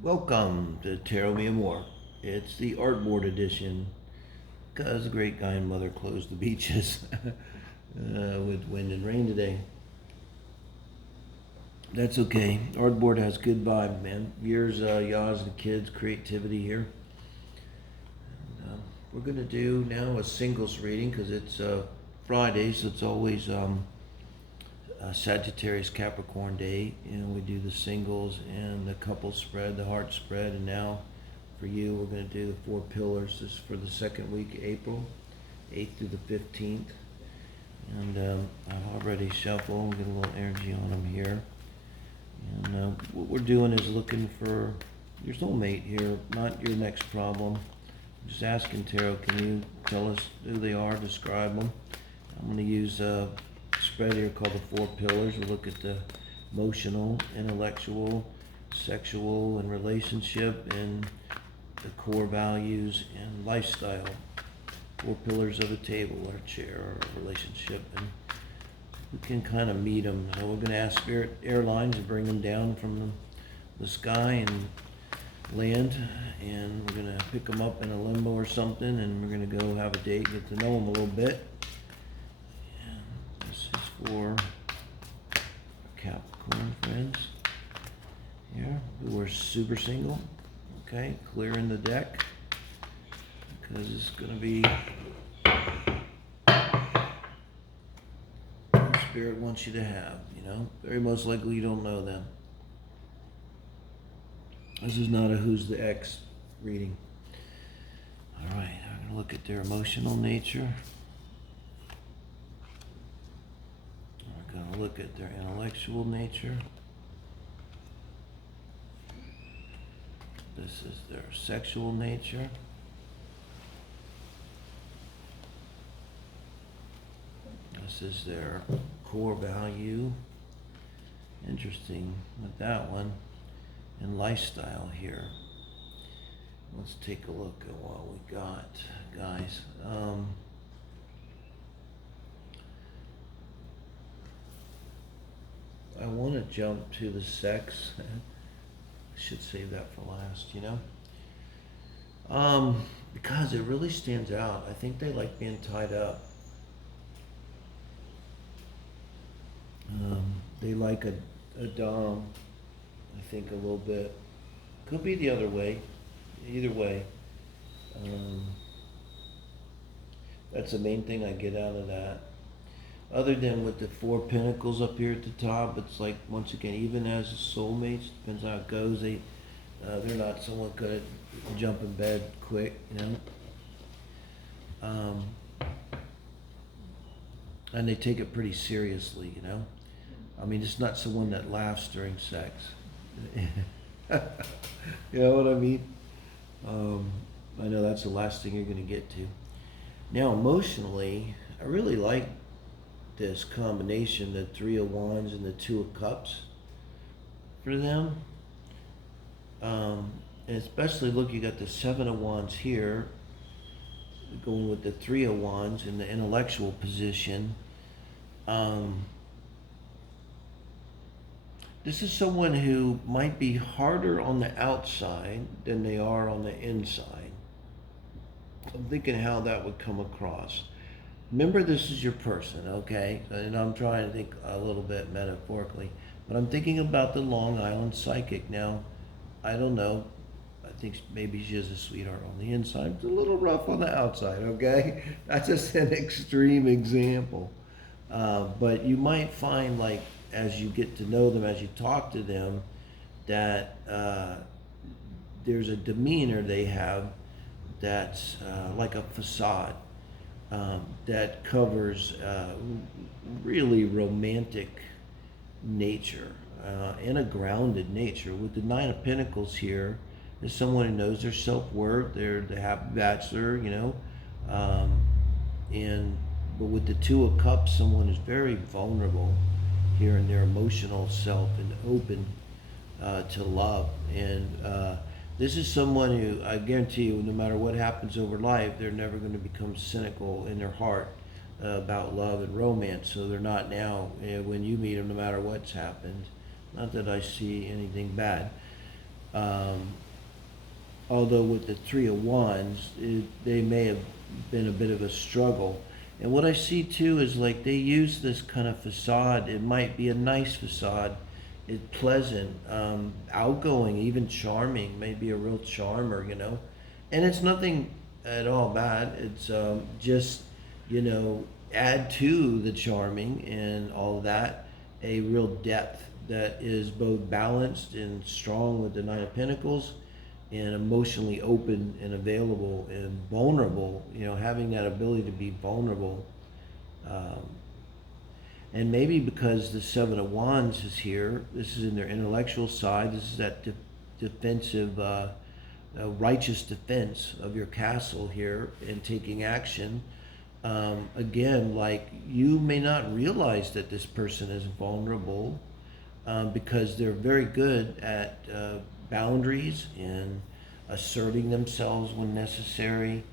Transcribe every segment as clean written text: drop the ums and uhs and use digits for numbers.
Welcome to Tarot Me More. It's the artboard edition because the great guy and mother closed the beaches with wind and rain today. That's okay. Artboard has good vibe, man. Years, Yaz, and kids, creativity here. We're going to do now a singles reading because it's Friday, so it's always Sagittarius Capricorn day. We do the singles and the couple spread, the heart spread, and now for you we're going to do the four pillars. This is for the second week of April, 8th through the 15th. And I've already shuffled, get a little energy on them here. And what we're doing is looking for your soulmate here, not your next problem. Just asking Tarot, can you tell us who they are, describe them? I'm going to use a spread here called the four pillars. We'll look at the emotional, intellectual, sexual, and relationship, and the core values and lifestyle. Four pillars of a table or a chair or a relationship, and we can kind of meet them. So we're going to ask Spirit Airlines to bring them down from the sky and land, and we're going to pick them up in a limo or something, and we're going to go have a date, get to know them a little bit. And this is for Capricorn friends here who are super single. Okay, clearing the deck because it's going to be what Spirit wants you to have. Very most likely you don't know them. This is not a who's the ex reading. All right, I'm going to look at their emotional nature. We're going to look at their intellectual nature. This is their sexual nature. This is their core value. Interesting with that one. And lifestyle here. Let's take a look at what we got, guys. I want to jump to the sex. I should save that for last, because it really stands out. I think they like being tied up. They like a dom, I think, a little bit. Could be the other way. Either way. That's the main thing I get out of that. Other than with the four pentacles up here at the top, it's like, once again, even as soulmates, depends how it goes, they're not somewhat good at jumping bed quick, and they take it pretty seriously, I mean, it's not someone that laughs during sex. You know what I mean? I know that's the last thing you're going to get to. Now, emotionally, I really like this combination, the Three of Wands and the Two of Cups for them. And especially, look, you got the Seven of Wands here, going with the Three of Wands in the intellectual position. This is someone who might be harder on the outside than they are on the inside. I'm thinking how that would come across. Remember, this is your person, okay? And I'm trying to think a little bit metaphorically, but I'm thinking about the Long Island psychic. Now, I don't know. I think maybe she is a sweetheart on the inside. It's a little rough on the outside, okay? That's just an extreme example. But you might find, like, as you get to know them, as you talk to them, that there's a demeanor they have that's like a facade that covers really romantic nature and a grounded nature. With the Nine of Pentacles here, is someone who knows their self-worth. They're the happy bachelor, but with the Two of Cups, someone who's very vulnerable here in their emotional self and open to love. And this is someone who, I guarantee you, no matter what happens over life, they're never going to become cynical in their heart about love and romance. So they're not now, when you meet them, no matter what's happened. Not that I see anything bad. although with the Three of Wands, they may have been a bit of a struggle. And what I see too is like they use this kind of facade. It might be a nice facade. It's pleasant, outgoing, even charming, maybe a real charmer, you know. And it's nothing at all bad. It's just, you know, add to the charming and all that a real depth that is both balanced and strong with the Nine of Pentacles and emotionally open and available and vulnerable, you know, having that ability to be vulnerable. And maybe because the Seven of Wands is here, this is in their intellectual side, this is that defensive, righteous defense of your castle here and taking action. Again, like you may not realize that this person is vulnerable because they're very good at boundaries and asserting themselves when necessary.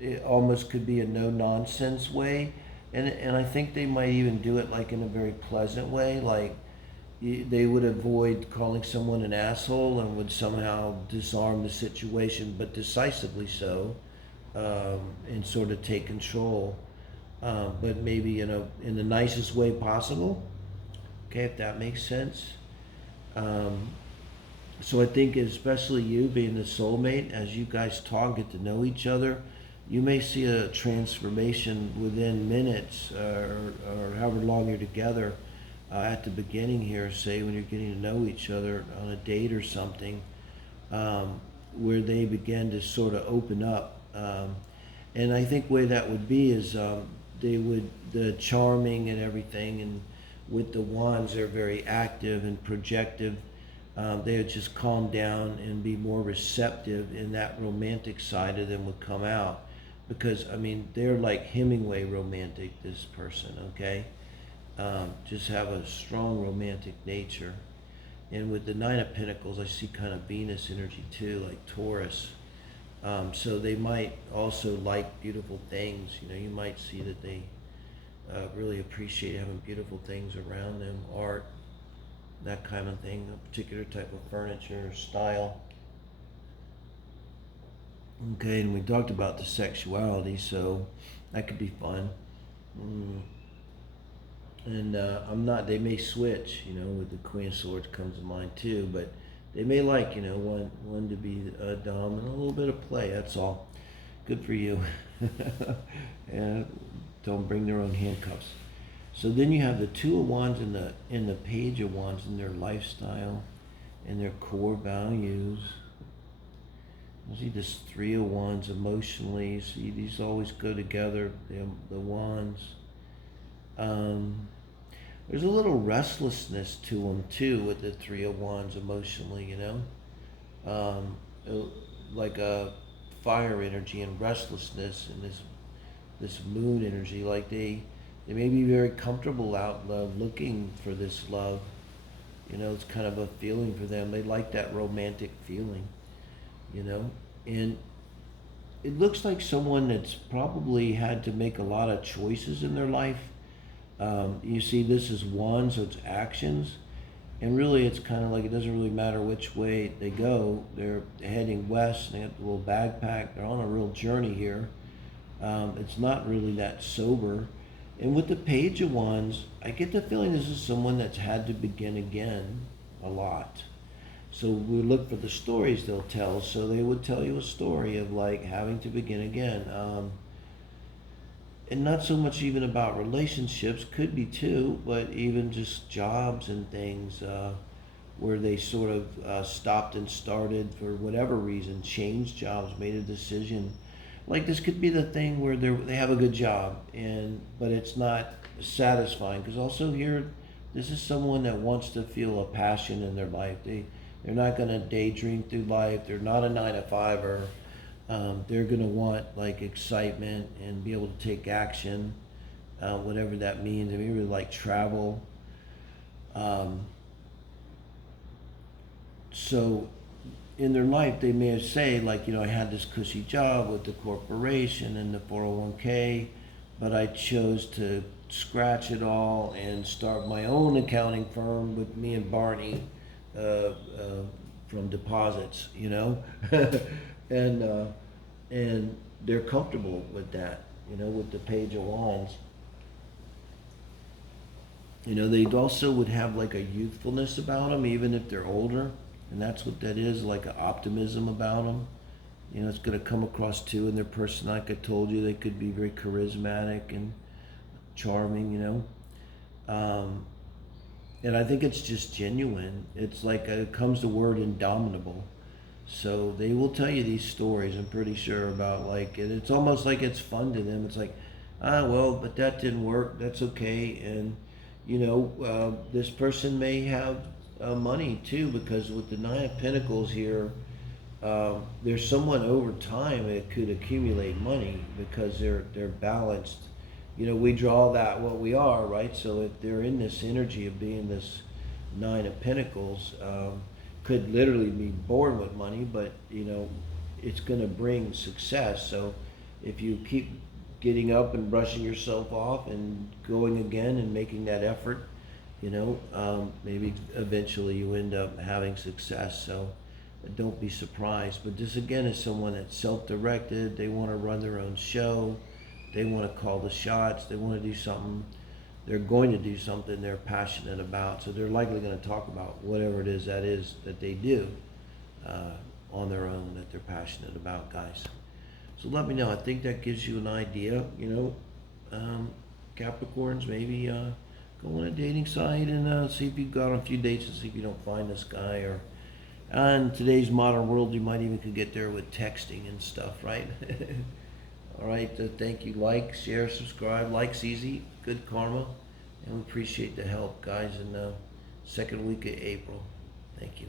It almost could be a no-nonsense way. And I think they might even do it like in a very pleasant way. Like they would avoid calling someone an asshole and would somehow disarm the situation, but decisively so, and sort of take control. But maybe in the nicest way possible. Okay, if that makes sense. So I think especially you being the soulmate, as you guys talk, get to know each other, you may see a transformation within minutes or however long you're together at the beginning here, say when you're getting to know each other on a date or something, where they begin to sort of open up. And I think the way that would be is the charming and everything, and with the wands, they're very active and projective. They would just calm down and be more receptive, and that romantic side of them would come out. Because, I mean, they're like Hemingway romantic, this person, okay? Just have a strong romantic nature. And with the Nine of Pentacles, I see kind of Venus energy too, like Taurus. So they might also like beautiful things. You know, you might see that they really appreciate having beautiful things around them, art, that kind of thing, a particular type of furniture or style. Okay, and we talked about the sexuality, so that could be fun. And they may switch, you know, with the Queen of Swords comes to mind too, but they may like, you know, one to be dom and a little bit of play, that's all. Good for you. And don't bring their own handcuffs. So then you have the Two of Wands and the Page of Wands in their lifestyle and their core values. You see this Three of Wands emotionally. See, these always go together, the Wands. There's a little restlessness to them too with the Three of Wands emotionally, you know? Like a fire energy and restlessness and this moon energy. Like they may be very comfortable out looking for this love. You know, it's kind of a feeling for them. They like that romantic feeling, you know? And it looks like someone that's probably had to make a lot of choices in their life. You see, this is Wands, so it's actions. And really, it's kind of like it doesn't really matter which way they go. They're heading west, and they have the little backpack. They're on a real journey here. It's not really that sober. And with the Page of Wands, I get the feeling this is someone that's had to begin again a lot. So we look for the stories they'll tell. So they would tell you a story of like having to begin again. And not so much even about relationships, could be too, but even just jobs and things where they sort of stopped and started for whatever reason, changed jobs, made a decision. Like this could be the thing where they have a good job, but it's not satisfying. Because also here, this is someone that wants to feel a passion in their life. They're not going to daydream through life. They're not a 9-to-5er. They're going to want like excitement and be able to take action, whatever that means. They really like travel. So in their life, they may say like, you know, I had this cushy job with the corporation and the 401k, but I chose to scratch it all and start my own accounting firm with me and Barney from deposits, you know, and they're comfortable with that, you know, with the Page of Wands. You know, they also would have like a youthfulness about them, even if they're older, and that's what that is, like an optimism about them. You know, it's going to come across too in their person. Like I told you, they could be very charismatic and charming, you know. And I think it's just genuine. It's like it comes the word indomitable. So they will tell you these stories, I'm pretty sure, about like, and it's almost like it's fun to them. It's like, well, but that didn't work. That's okay. And, you know, this person may have money too, because with the Nine of Pentacles here, there's someone over time that could accumulate money because they're balanced. You know, we draw that what we are, right? So if they're in this energy of being this Nine of Pentacles, could literally be born with money, but you know, it's going to bring success. So if you keep getting up and brushing yourself off and going again and making that effort, you know, maybe eventually you end up having success. So don't be surprised. But this again is someone that's self-directed. They want to run their own show. They want to call the shots. They want to do something. They're going to do something they're passionate about. So they're likely going to talk about whatever it is that they do on their own that they're passionate about, guys. So let me know. I think that gives you an idea. You know, Capricorns, maybe go on a dating site and see if you've got on a few dates and see if you don't find this guy. Or in today's modern world, you might even could get there with texting and stuff, right? All right, thank you. Like, share, subscribe. Like's easy, good karma, and we appreciate the help, guys, in the second week of April. Thank you.